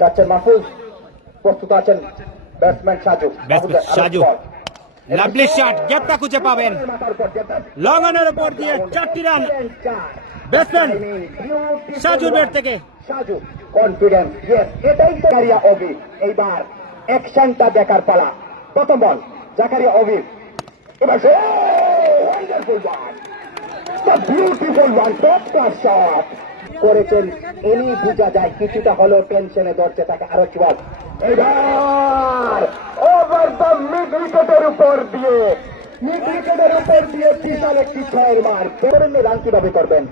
যাচ্ছেন মাহফুজ, প্রস্তুত আছেন batsman Saju. Saju lovely shot, গ্যাপটা খুঁজে পাবেন। লং অনের উপর দিয়ে 4টি রান ব্যাটসম্যান সাজুর ব্যাট থেকে। সাজু কনফিডেন্স, ইয়েস, এটাই জাকারিয়া অভি। এইবার অ্যাকশনটা দেখার পালা। প্রথম বল জাকারিয়া অভি, এবার wonderful ball, beautiful one, top class shot করেছেন। এনি বোঝা যায় কিছুটা হলো টেনশনে ধরছে তাকে। আরো কি বল, এবার ওভার দ্য মিড উইকেটের উপর দিয়ে, মিড উইকেটের উপর দিয়ে বিশাল একটি ছয়ের মার। রান কিভাবে করবেন?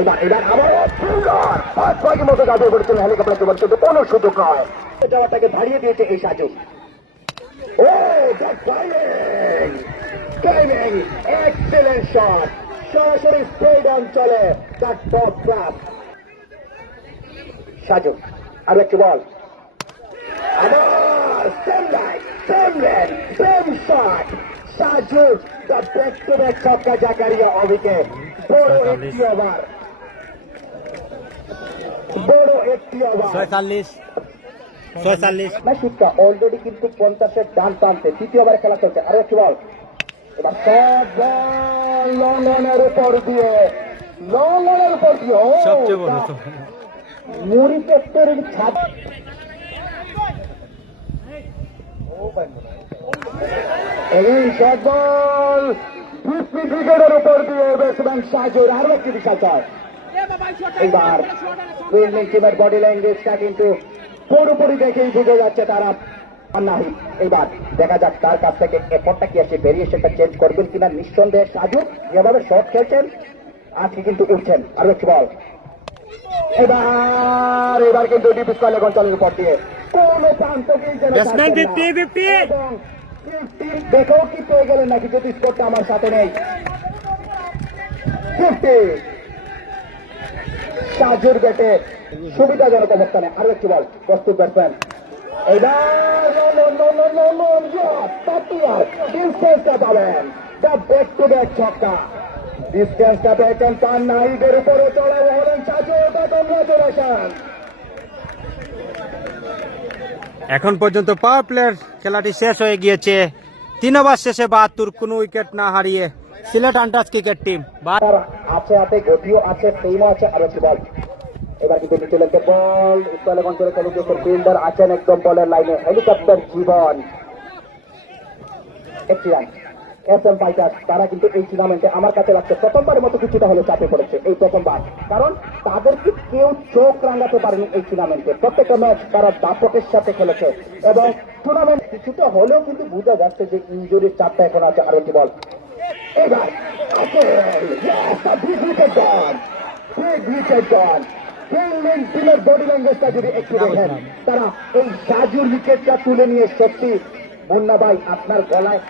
এবার আবার সুন্দর পাঁচ ছয়ের মতো দাঁড়িয়ে পড়েছেন হেলিকপ্টার বলছে, তো কোনো সুযোগ নয়। যাওয়াটাকে ভাড়িয়ে দিয়েছে এই সাজু। ও টাইমিং, এক্সেলেন্ট শট, সরাসরি স্ট্রেট অন চলে তার টপ ক্লাস। সাজু আর একটু বল, আবার সেম লাইন, সেম রেন, same shot. Saju the back to back ছক্কা জাকারিয়া অভিকে। বড় একটি ওভার, বড় একটি ওভার। 46 ম্যাচটা অলরেডি কিন্তু 50-এর ডান প্রান্তে, তৃতীয় ওভারে খেলা চলছে। আরো একটি বল, এবার শর্ট বল লং অনের উপর দিয়ে, লং অনের উপর দিয়ে সবচেয়ে বড় তো মুড়ি ফ্যাক্টরির ছাদ। এই শর্ট বল 50 উইকেটের উপর দিয়ে ব্যাটসম্যান সাজুর আরো একটি বিশাল শট। এইবার ফিল্ডিং টিমের বডি ল্যাঙ্গুয়েজটা কিন্তু পুরোপুরি দেখেই বুঝে যাচ্ছে তারা নাহি। এইবার দেখা যাক তার কাছ থেকে এফোর্টটা কি আসে, ভেরিয়েশনটা চেঞ্জ করবেন কিনা। নিঃসন্দেহে সাজু যেভাবে শট খেলছেন আজকে কিন্তু উঠছেন। আরো একটি বল, এবার কিন্তু ডিপ স্কয়ার অঞ্চলের উপর দিয়ে কোন প্রান্তকেই যেন ব্যাটসম্যান 50 এবং দেখেও কি পেয়ে গেলেন নাকি, যদি স্কোরটা আমার সাথে নেই। 50 সাজুর ব্যাটে সুবিধাজনক অবস্থানে। আরো একটি বল, প্রস্তুত ব্যাটসম্যান। ডিস্টেন্সটা পাবেন, দ্য ব্যাক টু ব্যাক ছক্কা। ডিস্টেন্সটা পেয়েছেন তার নাইডের উপরে চলে হলেন সাজু। কংগ্রাচুলেশন। এখন পর্যন্ত পাওয়ার প্লেয়ার খেলাটি শেষ হয়ে গিয়েছে। 3 ওভার শেষে 72 কোনো উইকেট না হারিয়ে সিলেট আন্টাস ক্রিকেট টিম আছে, হাতে গতিও আছে, সেইমও আছে। আরো একটি বল, এবার কিন্তু নিচে লেগে বল স্কয়ার অঞ্চলে চলে গিয়েছে। ফিল্ডার আছেন একদম বলের লাইনে, হেলিকপ্টার জীবন। একটি রান এসএম ফাইটার্স, তারা কিন্তু এই টুর্নামেন্টে আমার কাছে লাগছে প্রথমবারের মতো কিছুটা হলে চাপে পড়েছে। এই প্রথমবার, কারণ তাদেরকে কেউ চোখ রাঙাতে পারেনি এই টুর্নামেন্টে। প্রত্যেকটা ম্যাচ তারা দাপটের সাথে খেলেছে এবং টুর্নামেন্ট কিছুটা হলেও কিন্তু বোঝা যাচ্ছে যে ইনজুরির চাপটা এখন আছে। আরো একটি বল, এবার টিমের বডি ল্যাঙ্গুয়েজটা যদি একটু দেখেন, তারা এই সাজুর উইকেটটা তুলে নিয়ে সত্যি মুন্না ভাই আপনার গলায়